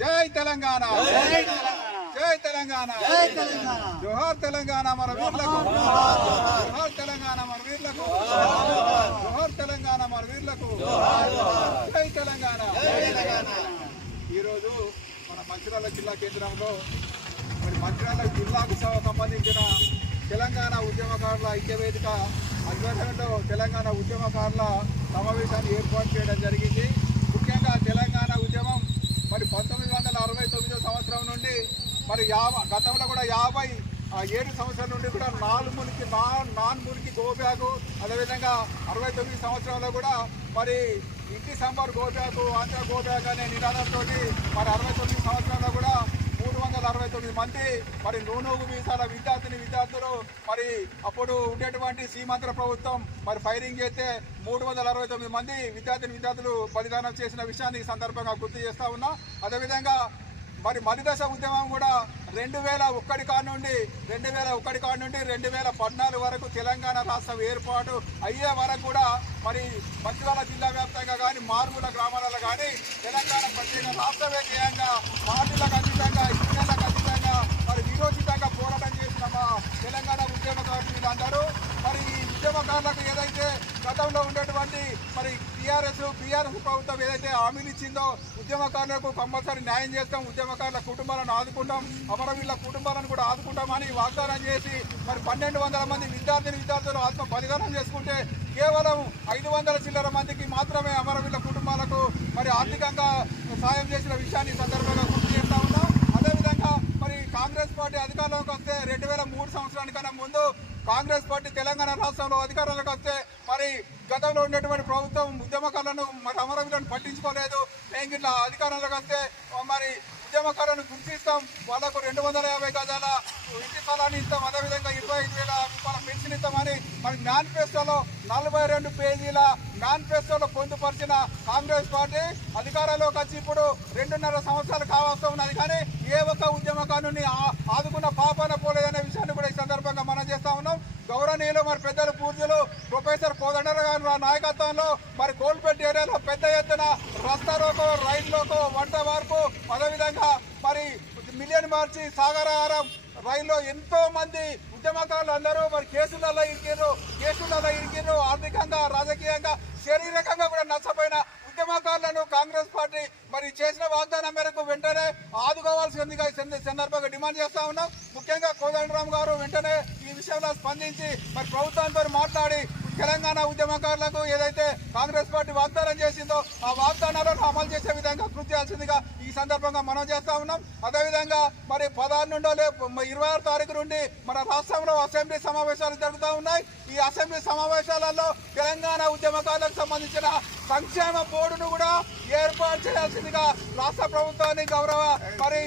జై తెలంగాణ, జై తెలంగాణ, జోహార్ తెలంగాణ మన వీరులకు, జోహార్ తెలంగాణ మన వీరులకు, జోహార్ తెలంగాణ మన వీరులకు, జై తెలంగాణ. ఈరోజు మన మంచిర్యాల జిల్లా కేంద్రంలో మరి మంచిర్యాల జిల్లాకు సంబంధించిన తెలంగాణ ఉద్యమకారుల ఐక్యవేదిక ఆధ్వర్యంలో తెలంగాణ ఉద్యమకారుల సమావేశాన్ని ఏర్పాటు చేయడం జరిగింది. ముఖ్యంగా తెలంగాణ ఉద్యమం మరి 1969 సంవత్సరం నుండి మరి గతంలో కూడా 57 సంవత్సరాల నుండి కూడా నాన్ మురికి గోబ్యాకు, అదేవిధంగా 69 సంవత్సరాల్లో కూడా మరి ఇంటి సంబర్ గోబ్యాకు, ఆంధ్ర గోబ్యాక్ అనే నినాదంతో మరి 69 సంవత్సరాల్లో కూడా 369 మంది మరి నూనూగు వీసాల విద్యార్థులు మరి అప్పుడు ఉండేటువంటి సీమాంధ్ర ప్రభుత్వం మరి ఫైరింగ్ చేస్తే 369 మంది విద్యార్థులు బలిదానం చేసిన విషయాన్ని ఈ సందర్భంగా గుర్తు చేస్తా ఉన్నా. అదేవిధంగా మరి మలిదశ ఉద్యమం కూడా 2001 కాడి నుండి 2014 వరకు తెలంగాణ రాష్ట్రం ఏర్పాటు అయ్యే వరకు కూడా మరి మంచిర్యాల జిల్లా వ్యాప్తంగా కానీ మారుమూల గ్రామాలలో కానీ తెలంగాణ ప్రత్యేక రాష్ట్రమే ధ్యేయంగా పార్టీలకు అతీతంగా యూనియన్లకు అతీతంగా మరి విరోచితంగా పోరాటం చేసిన మా తెలంగాణ ఉద్యమకారులు వీళ్ళందరూ మరి ఈ ఉద్యమకారులకు ఏదైతే గతంలో ఉండేటువంటి మరి టీఆర్ఎస్ ప్రభుత్వం ఏదైతే హామీలు ఇచ్చిందో ఉద్యమకారులకు కంపల్సరీ న్యాయం చేస్తాం, ఉద్యమకారుల కుటుంబాలను ఆదుకుంటాం, అమరవీరుల కుటుంబాలను కూడా ఆదుకుంటామని వాగ్దానం చేసి మరి 1200 మంది విద్యార్థులు ఆత్మ బలిదానం చేసుకుంటే కేవలం 500 చిల్లర మందికి మాత్రమే అమరవీరుల కుటుంబాలకు మరి ఆర్థికంగా సాయం చేసిన విషయాన్ని సందర్భంగా గుర్తు చేస్తా ఉన్నాం. అదేవిధంగా మరి కాంగ్రెస్ పార్టీ అధికారంలోకి వస్తే 2003 సంవత్సరానికన్నా ముందు కాంగ్రెస్ పార్టీ తెలంగాణ రాష్ట్రంలో అధికారంలోకి వస్తే మరి గతంలో ఉన్నటువంటి ప్రభుత్వం ఉద్యమకారులను మరి అమరవీరులను పట్టించుకోలేదు. మేము ఇట్లా అధికారంలోకి వస్తే మరి ఉద్యమకారులను గుర్తిస్తాం, వాళ్ళకు 250 గజాల ఇంటి స్థలాన్ని ఇస్తాం, అదేవిధంగా 25,000 రూపాయల పెన్షన్ ఇస్తామని మరి మేనిఫెస్టోలో 42 పేజీల మేనిఫెస్టోలో పొందుపరిచిన కాంగ్రెస్ పార్టీ అధికారంలోకి వచ్చి ఇప్పుడు 2.5 సంవత్సరాలు కావస్తూ ఉన్నది. కానీ ఏ ఒక్క ఉద్యమకారుని ఆదుకున్న పాపాన పోలేదనే విషయాన్ని కూడా ఈ సందర్భంగా మనం చేస్తా ఉన్నాం. గౌరవనీయులు మరి పెద్దలు పూజ్యులు ప్రొఫెసర్ కోదండరావు గారి నాయకత్వంలో మరి కోల్పేట ఏరియాలో పెద్ద ఎత్తున రస్తారోకో, రైల్లోకో, వంట వార్పు, అదేవిధంగా మరి మిలియన్ మార్చి సాగరహారం రైల్లో ఎంతో మంది ఉద్యమకారులు అందరూ మరి కేసులలో ఇరికిర్రు, ఆర్థికంగా, రాజకీయంగా, శారీరకంగా కూడా నష్టపోయిన ఉద్యమకారులను కాంగ్రెస్ పార్టీ మరి చేసిన వాగ్దానం మేరకు వెంటనే ఆదుకోవాల్సిందిగా ఈ సందర్భంగా డిమాండ్ చేస్తా ఉన్నాం. ముఖ్యంగా కోదండరామ్ గారు వెంటనే ఈ విషయంలో స్పందించి మరి ప్రభుత్వంతో మాట్లాడి తెలంగాణ ఉద్యమకారులకు ఏదైతే కాంగ్రెస్ పార్టీ వాగ్దానం చేసిందో ఆ వాగ్దానాలను అమలు చేసే విధంగా కృషి చేయాల్సిందిగా ఈ సందర్భంగా మనం చేస్తా ఉన్నాం. అదేవిధంగా మరి 16 నుండి 26 తారీఖు నుండి మన రాష్ట్రంలో అసెంబ్లీ సమావేశాలు జరుగుతూ ఉన్నాయి. ఈ అసెంబ్లీ సమావేశాలలో తెలంగాణ ఉద్యమకారులకు సంబంధించిన సంక్షేమ బోర్డును కూడా ఏర్పాటు చేయాల్సిందిగా రాష్ట్ర ప్రభుత్వాన్ని గౌరవ మరి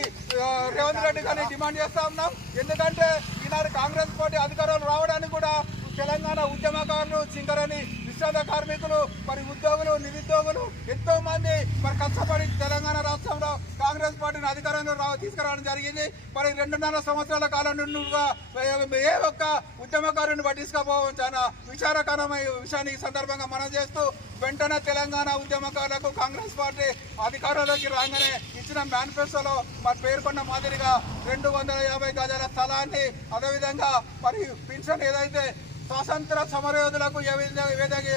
రేవంత్ రెడ్డి గారిని డిమాండ్ చేస్తా ఉన్నాం. ఎందుకంటే ఈనాడు కాంగ్రెస్ పార్టీ అధికారులు రావడానికి కూడా తెలంగాణ ఉద్యమకారులు, సింగరేణి విశ్రాంత కార్మికులు, మరి ఉద్యోగులు, నిరుద్యోగులు ఎంతో మంది మరి కష్టపడి తెలంగాణ రాష్ట్రంలో కాంగ్రెస్ పార్టీని అధికారంలో తీసుకురావడం జరిగింది. మరి 2.5 సంవత్సరాల కాలం నుండి ఏ ఒక్క ఉద్యమకారుని పట్టించుకోపోవడం చాలా విచారకరమైన విషయాన్ని ఈ సందర్భంగా మనం చేస్తూ వెంటనే తెలంగాణ ఉద్యమకారులకు కాంగ్రెస్ పార్టీ అధికారంలోకి రాగానే ఇచ్చిన మేనిఫెస్టోలో మరి పేర్కొన్న మాదిరిగా 250 గజాల స్థలాన్ని, అదేవిధంగా మరి పెన్షన్ ఏదైతే స్వాతంత్ర సమరయోధులకు ఏ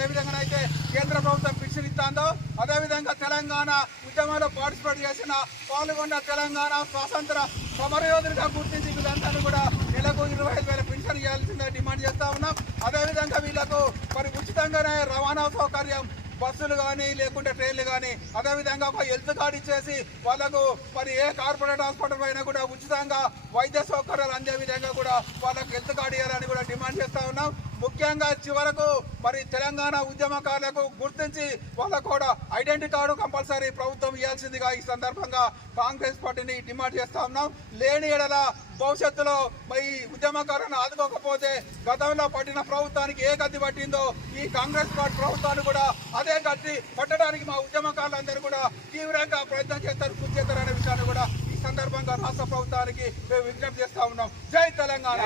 విధంగానైతే కేంద్ర ప్రభుత్వం పెన్షన్ ఇస్తుందో అదేవిధంగా తెలంగాణ ఉద్యమంలో పార్టిసిపేట్ చేసిన పాల్గొన్న తెలంగాణ స్వాతంత్ర సమరయోధులుగా గుర్తించి వీళ్ళందరూ కూడా నెలకు 25,000 పెన్షన్ ఇవ్వాల్సిందిగా డిమాండ్ చేస్తా ఉన్నాం. అదేవిధంగా వీళ్ళకు మరి ఉచితంగానే రవాణా సౌకర్యం, బస్సులు కానీ లేకుంటే ట్రైన్లు కానీ, అదేవిధంగా ఒక హెల్త్ కార్డు ఇచ్చేసి వాళ్ళకు మరి ఏ కార్పొరేట్ హాస్పిటల్ అయినా కూడా ఉచితంగా వైద్య సౌకర్యాలు అందే విధంగా కూడా వాళ్ళకు హెల్త్ కార్డు ఇవ్వాలని కూడా డిమాండ్ చేస్తా ఉన్నాం. ముఖ్యంగా చివరకు మరి తెలంగాణ ఉద్యమకారులకు గుర్తించి వాళ్ళకు కూడా ఐడెంటిటీ కార్డు కంపల్సరీ ప్రభుత్వం ఇవ్వాల్సిందిగా ఈ సందర్భంగా కాంగ్రెస్ పార్టీని డిమాండ్ చేస్తా ఉన్నాం. లేని ఎడల భవిష్యత్తులో మరి ఉద్యమకారులను ఆదుకోకపోతే గతంలో పట్టిన ప్రభుత్వానికి ఏ గతి పట్టిందో ఈ కాంగ్రెస్ పార్టీ ప్రభుత్వాన్ని కూడా అదే గతి పట్టడానికి మా ఉద్యమకారులందరూ కూడా తీవ్రంగా ప్రయత్నం చేస్తారు, కృషి చేస్తారనే విషయాన్ని కూడా సందర్భంగా రాష్ట్ర ప్రభుత్వానికి మేము విజ్ఞప్తి చేస్తా ఉన్నాం. జై తెలంగాణ,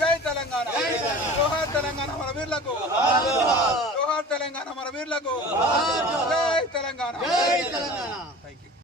జై తెలంగాణ, జోహార్ తెలంగాణ మన వీరులకు, జోహార్ తెలంగాణ మన వీరులకు.